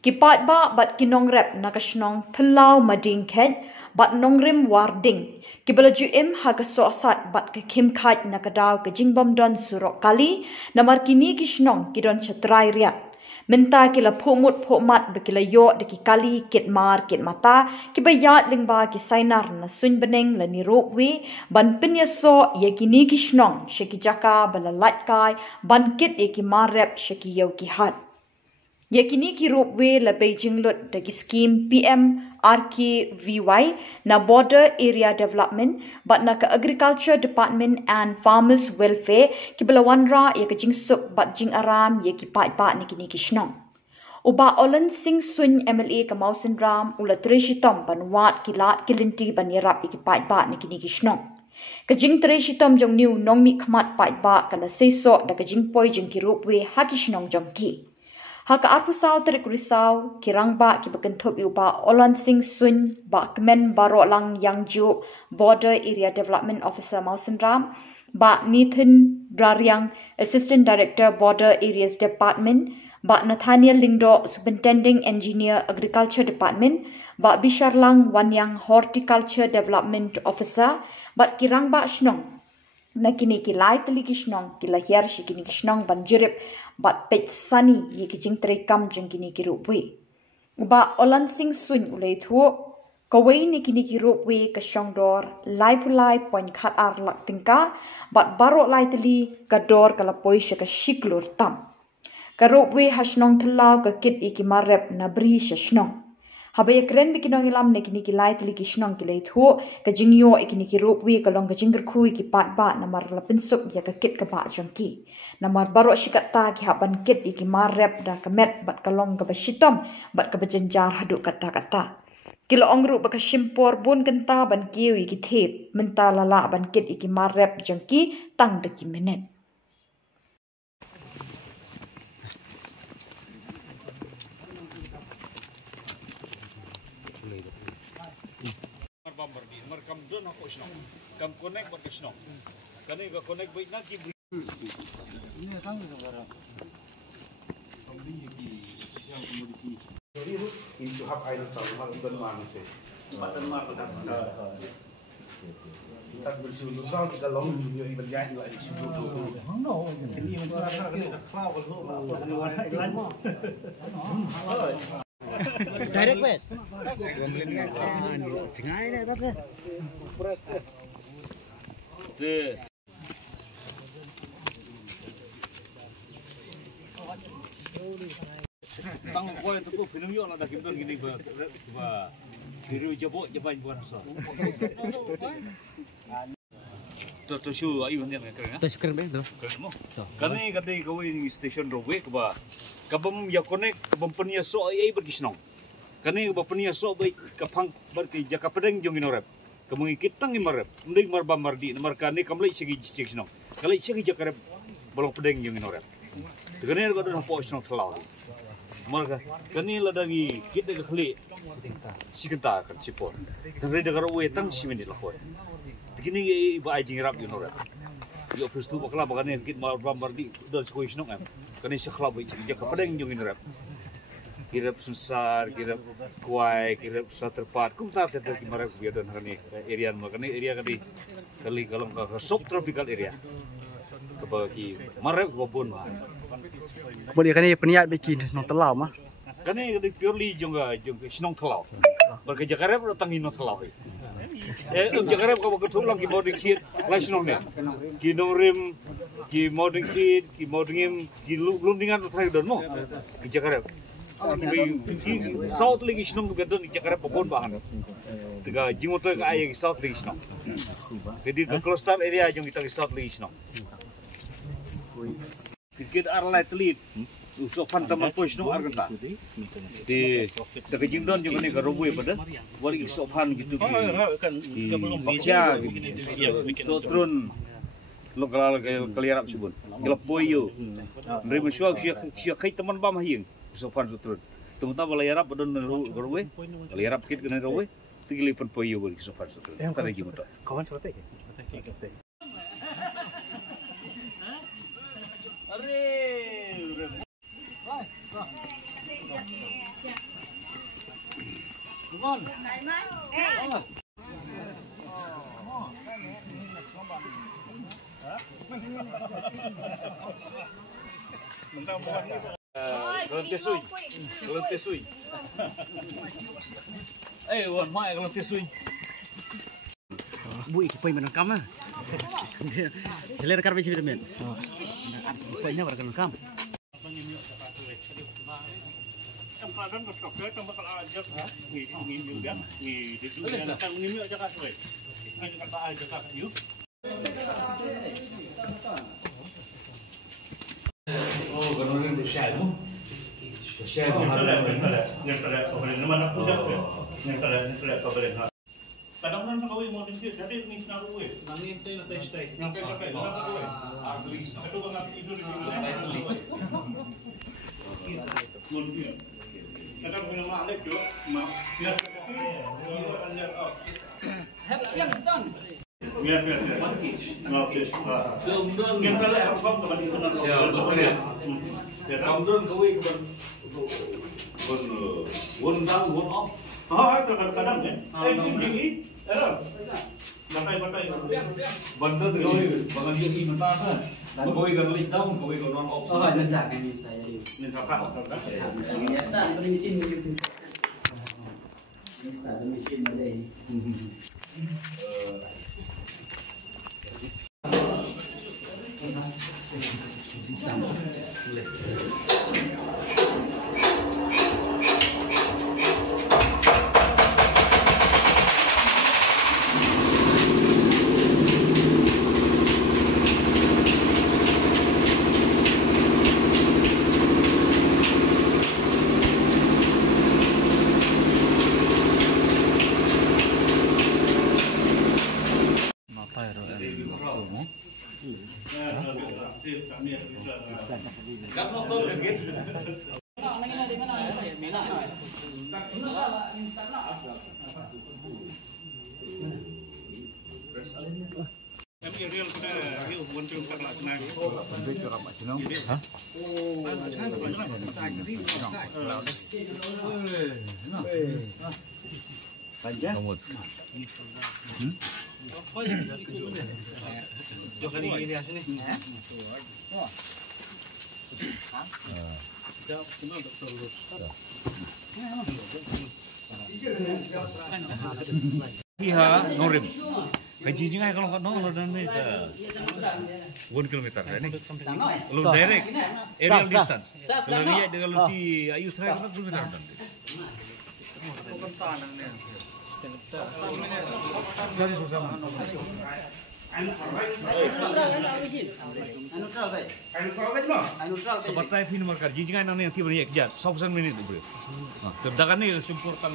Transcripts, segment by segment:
Kipat ba bat kinong rep nakasnong telau mading khet bat nongrim warding. Kibalaju im hagaso asat bat ke kim khat nakadaw ke jingbom don surok kali namar kini kisnong kidon chatrai riat. Minta kila phomut phomat bekila yo deki kali kit mar kit mata kibayat lingba ki sainar na sun beneng la ni ropwe ban penyaso ye kini kisnong sheki jaka balalat kai ban kit ye ki marep sheki yo ki hat. Yakini ki ropeway la Beijing lut dagi scheme PMRKVY na Border Area Development but na ka Agriculture Department and Farmers Welfare ki belawanra ya ka jingsuk bat jing aram ya ki pat ni kini kishnong. Uba Olan Singh Sun MLA ka Mausen Ram ula Treshitom banwat kilat kilinti banirap ya ki pat ni kini kishnong. Kajing Treshitom jong niu nong mi khamat pat kala seso da kajing poi jing ki ropeway hakishnong jong ki. Haka arpusau terik risau kirang ba ki bekentop ba Olan Singh Sun ba kemen baro lang yang juk Border Area Development Officer Mausen Ram ba Nathan Draryang Assistant Director Border Areas Department ba Nathaniel Lingdo Superintending Engineer Agriculture Department ba Bishar Lang Wanyang Horticulture Development Officer ba kirang ba shnong na kini kilai teli kisnong kila hiar shi kini kisnong banjirip bat pet sani ye kijing terekam jeng kini kirupwe ba Olan Singh Sun ulai thuo kawai ni kini kirupwe ka shongdor lai pulai point khat ar lak tingka bat barok lai teli kador kala poi shi ka shiklur tam karupwe hasnong thalau ka kit iki marep na bri shnong Habaya keren bikinong ilam na kini kilay tili kisnong kilay thuo ka jingyo ikini kirupwi kalong ka jingger kui ki pat ba na mar lapinsuk ya ka kit ka ba jongki na mar baro shikat ta ki haban kit iki marep da ka met bat kalong ka bashitom bat ka bajanjar haduk kata-kata kilo ongru ba ka shimpor bun kenta ban kiu iki thep menta lala ban kit iki marep jongki tang deki minute Kam don ako snong kam connect bat snong kani ga connect bait na ki ini sang ni gara jadi itu hak air tahu mal ban man se batan mar ta tak bersih lu tahu kita long dunia iban ya ila isu tu no ini untuk cloud direct wes cengai ni tak ke tang ko itu ko pinung yo la da kim don gini ba biru jabo jaban buan so to shu ayu nen ka keren tu syukur be tu keren mo kani kati ko ini station rowe ko ba kabam ya connect kabam penia so ai berkisnong kani ba penia so bai kapang berti jaka pedeng jong inorep kamungi kitang imarep nding marba mardi namar kani kamlai segi cikisnong kalai segi jakarep bolong pedeng jong inorep kani ko don po snong thlaw marga kani ladagi kita ke khli sikenta kan sipor tare de garo wetang simeni lakoi kini ba ai jingrap inorep yo prestu bakla bagane kit marba mardi don skoi snong am kani sekhla bai jaka pedeng jong inorep kirap sunsar, kirap kuai, kirap saterpat. Kum tak ada di mana biar dan kani area makani area kali kalong ka subtropical area. Kebagi marep kebun mah. boleh kan peniat bikin nong telau mah Kani purely jong sinong telau. Berkerja karep datang ino telau. Jakarep kau ketulang ki modern kit lain sinong ne. Ki norim ki modern kit, ki modern im, ki lundingan terakhir don mo. Ki Jakarep. South lagi sinong gedon di Jakarep popon bahan. Tiga jimoto ka ay south lagi sinong. Jadi ke cluster area jong kita south lagi sinong. Kita arlai telit. Usok pantaman po sinong arganta. Di dekat jingdon juga nih karubu ya pada. Wali isok pan gitu di Malaysia gitu. So turun lokal kaliarap sebut. Kalau poyo. Dari mesyuak siak kai teman bam hiang. Usok pan turun. Tunggu bala yarap pada karubu. Kaliarap kit kena karubu. Tigilipan poyo balik isok pan turun. Kada jingdon. kawan selesai Arre. on. Kalau tesui. Wan mai kalau tesui. Bui kipai menangkam ah. Hilir kar beci men. Kipainya menangkam. Tempatan berkoknya tempat aja ngimil juga di dunia tentang ngimil aja kan we ini kata aja kan yuk Oh kalau ini bersih mu nggak kabar mana punya nggak kabar kadang-kadang kau mau tinggi jadi ini nak we nanti tes nyampe pakai kenapa we itu nggak tidur di sini kadang minum alik jo mau biar Iya, norim. Kaji juga kalau nggak nol dan ini 1 kilometer ini. Lu direct aerial distance. Kalau lihat dengan luti ayu terakhir 1 kilometer. Jadi susah. Seperti film markar, jijingan nang yang tiba ni ekjat, 100 minit tu bro. Terdakan ni sempurna.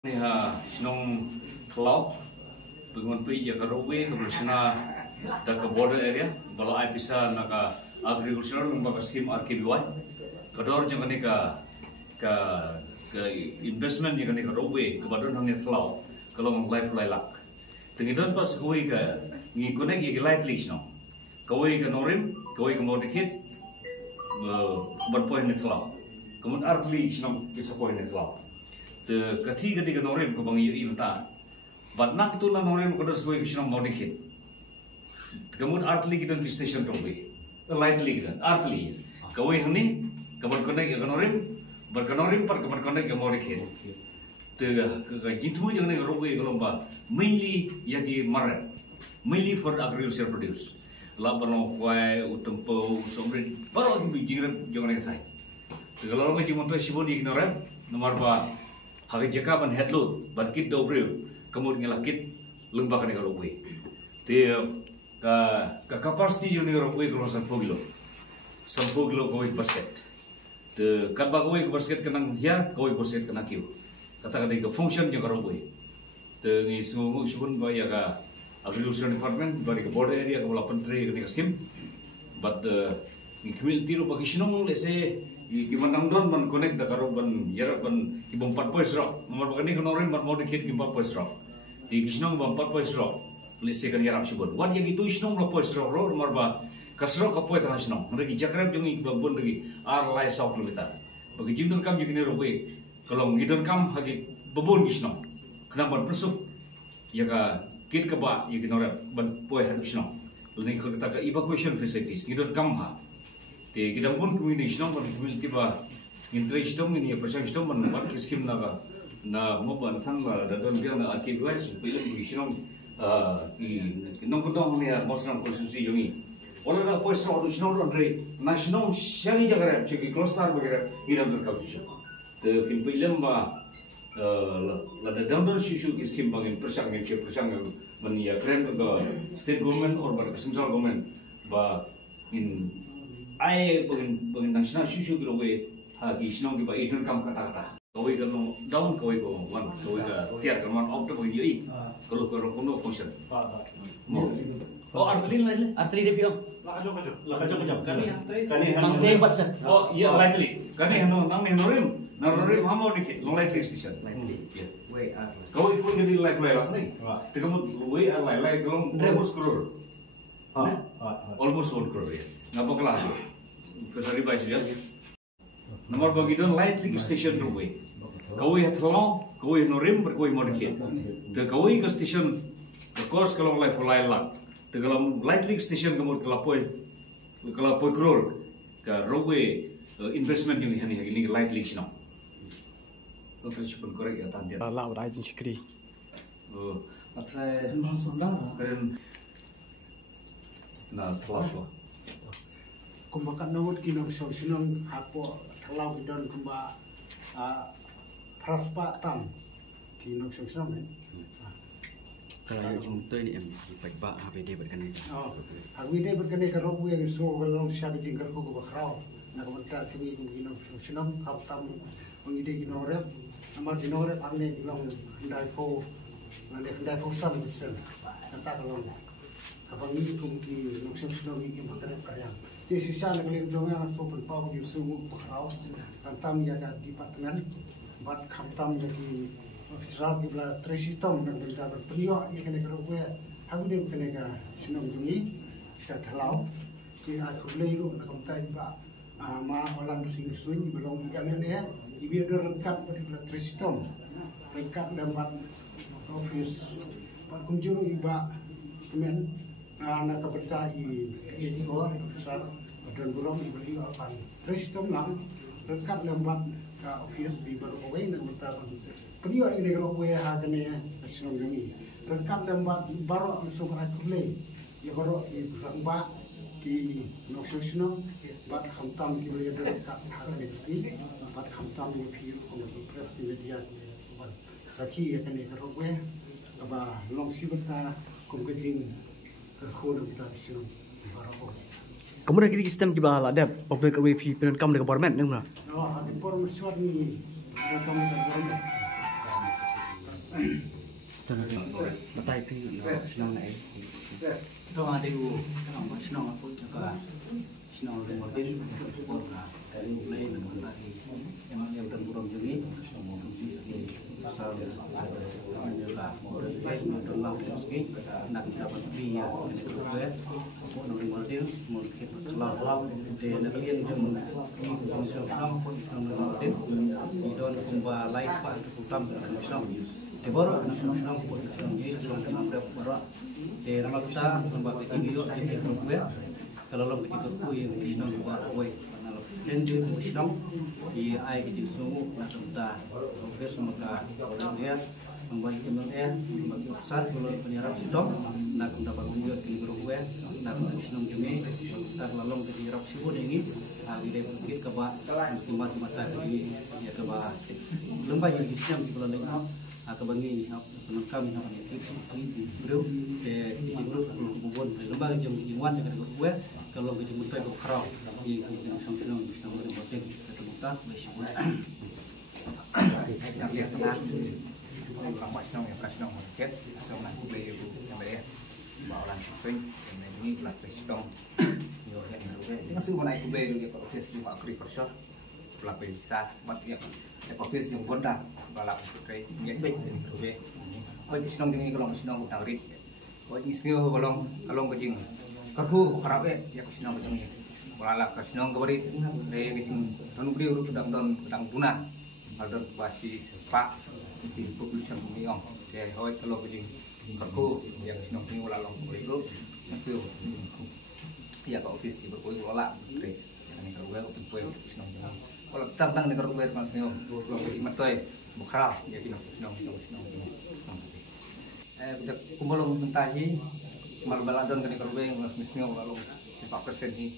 Ni ha sinong cloud pengun pi ya karowe kebersana da ke border area kalau ai bisa naka agriculture ngomba scheme RKBY kador jangan ni ka investment yang ni karowe ke badon hang ni cloud kalau ngong life lak tengidon pas koi ka ngi connect ye light leash no koi ka norim koi ka modikit bad point ni cloud kemudian artli sinong bisa point ni cloud the kathi ketika norim ko bangi imta but nak tu na norim ko das koi kisnong modikit kemudian artli kita di station tobe lightly kita artli koi hni kabar connect ya norim berkenorim par kabar connect ya modikit the jitu jang ni robe golomba mainly yaki maret mainly for agriculture produce labano kwai utempo somrin baru di jingrem jang ni sai kalau orang cuma tu sibuk di ignorant nomor 2 hari jaka ban headload ban kit dobreu kemudian ngelakit lembah kan kalau gue dia ka capacity jo ni kalau gue kalau 10 kilo gue basket the kadba gue basket kenang ya gue basket kena kiu kata ke function jo kalau gue the ni semua subun ya ka agriculture department bari ke border area ke 8 3 ke scheme but ni kemil tiru bagi sinong lese gimana don ban connect da karo ban yarak ban ibom 4 points rock nomor bagani konorim ban mau dikit gi 4 points rock ti sinong ban 4 points rock lese kan yaram sibon wan yang itu sinong 4 points rock ro nomor ba kasro ka poin tang sinong regi jakrab jongi babon regi ar lai 100 kilometer bagi jindon kam jogine ro we kalau ngidon kam hagi babon gi sinong kenapa persuk yaga kit ka ba yagi norap ban poin hadu sinong leni ko ta ka evacuation facilities ngidon kam ha te kita pun community nong community ba interest dong ini percaya dong man skim na mo ban than la da don biang na arki device pele community nong nong ko dong ne mosram konstitusi yongi ola da pois ro nong andre national shani jagara cheki cluster bagera iram dar ka bisho te kin pelem ba la da don shishu skim bangin persang man ya kren ka state government or ba central government ba in ai bangin national shishu growe ha gi sinong gi ba idun kam kata koi ga no down koi go wan koi ga tiar kaman op to gi i kalau kono function mo oh artri de pio la kajo kani Nang te pasal. oh iya lightly kani hano nang ne norim hamo dikit long lightly station ya We are. kau ikut jadi light lah nih kamu we are light kalau almost crore almost 1 crore ya nggak bakal lah Pesari baik sih ya. Nomor bagi don lightning station runway. Kau yang terlalu, kau yang norim berkau yang modikin. Kau yang station, of course kalau light polai lah. Kalau lightning station kamu kalau poi crore, ke runway investment yang ini lightning sih no. Dokter cuma korek ya tanda. Lah udah aja cikri. Atre keren. Nah terlalu. Kumbakan nawat kinong sinong hapo telaw bidon kumba praspa tam kinong sinong Kalau yang cuma ini yang baik ba HPD berkenai. oh hagwide berkene ka robu yang so galong siya jingkar ko ba kraw na kumanta kini kinong sinong hap tam ngide kinong rep amar kinong rep ane kilong ndai ko sam sen kata kalong kapag ini kumki nong sinong iki makarep kaya di sisa negeri Jomel sopan pau di sungu pakrau kantam ya di patengan bat kantam jadi Israel kibla tresistom dan berita berperiak ya kena keruk ya aku dia kena ke senang jungi saya terlau di aku beli lu nak kamtai ba ma olan sing swing belum kami ni ibu ada lengkap berita tresistom lengkap dan bat office bat kunjung iba kemen anak keberta i ko besar dan belum dibeli apa tresistom lang lengkap dan bat office di berkawin dan bertahan Peniwa ini kalau gue harganya senang jungi, lengkap dan baru langsung rakulai, ya baru di rambak di noksosno, bat hamtam kita ya dekat harga ini, bat hamtam di piru kalau press di media, bat saki ya kan kalau gue, apa long sibuknya kompeting kerja kita senang baru. Kamu dah kira sistem kita lah ada public WP penon kamu dengan government ni mana? Oh, ada permusuhan ni, kamu dengan Batai pi senang naik. Itu ada u kenapa senang aku juga senang rumah dia pun dari mulai dengan lagi yang udah burung jadi pasal juga mau guys mau lah meski nak dapat biaya sebenarnya aku nuri model mungkin terlalu dan kalian cuma sama pun model di don kumba live pak itu putam senang Teboro nasional pun jadi selama berapa di rumah kita lembaga video jadi gue kalau lo begitu gue yang nasional gue karena lo dan di nasional di ai gitu semua nasional oke semoga dia membagi kemudian membagi besar kalau penyerap sidom nak mendapat video di grup gue nak nasional jumi kita lalu ke dirap sibu ini video bukit keba tempat mata ini ya keba lembaga yang sistem di bulan lain kebangi penangkam yang ini itu bro di grup bubun lembaga jam jiwan dengan gue kalau ke jumpa ke crowd di sama-sama berbagai satu buta masih buat ya tenang kalau macam yang kasih nama market sama aku beli yang beli bawa orang swing ini pelat pistol yo Tinggal suruh naik kubel dia kalau office di Makri Persor, pelapor bisa, buat dia office yang bonda, balap putri, dia baik dari kubel. Bagi senang dengan kalau senang utang rit, bagi senang kalau kejing, kerhu kerap ya senang kejing ni, balap senang kebari, dari kejing, tanuk dia urut udang tuna, ada pasti pak, di populasi kemiong, dia hoi kalau kejing, kerhu ya senang kejing balap itu, mesti ya ke office berkuih lola, kre, ini kalau gue open kue senang kejing, kalau tentang ni kalau gue masih kalau imat toy, bukan ya senang. Kumpul mentahi, malu baladon kan kalau gue masih lalu 4% ni.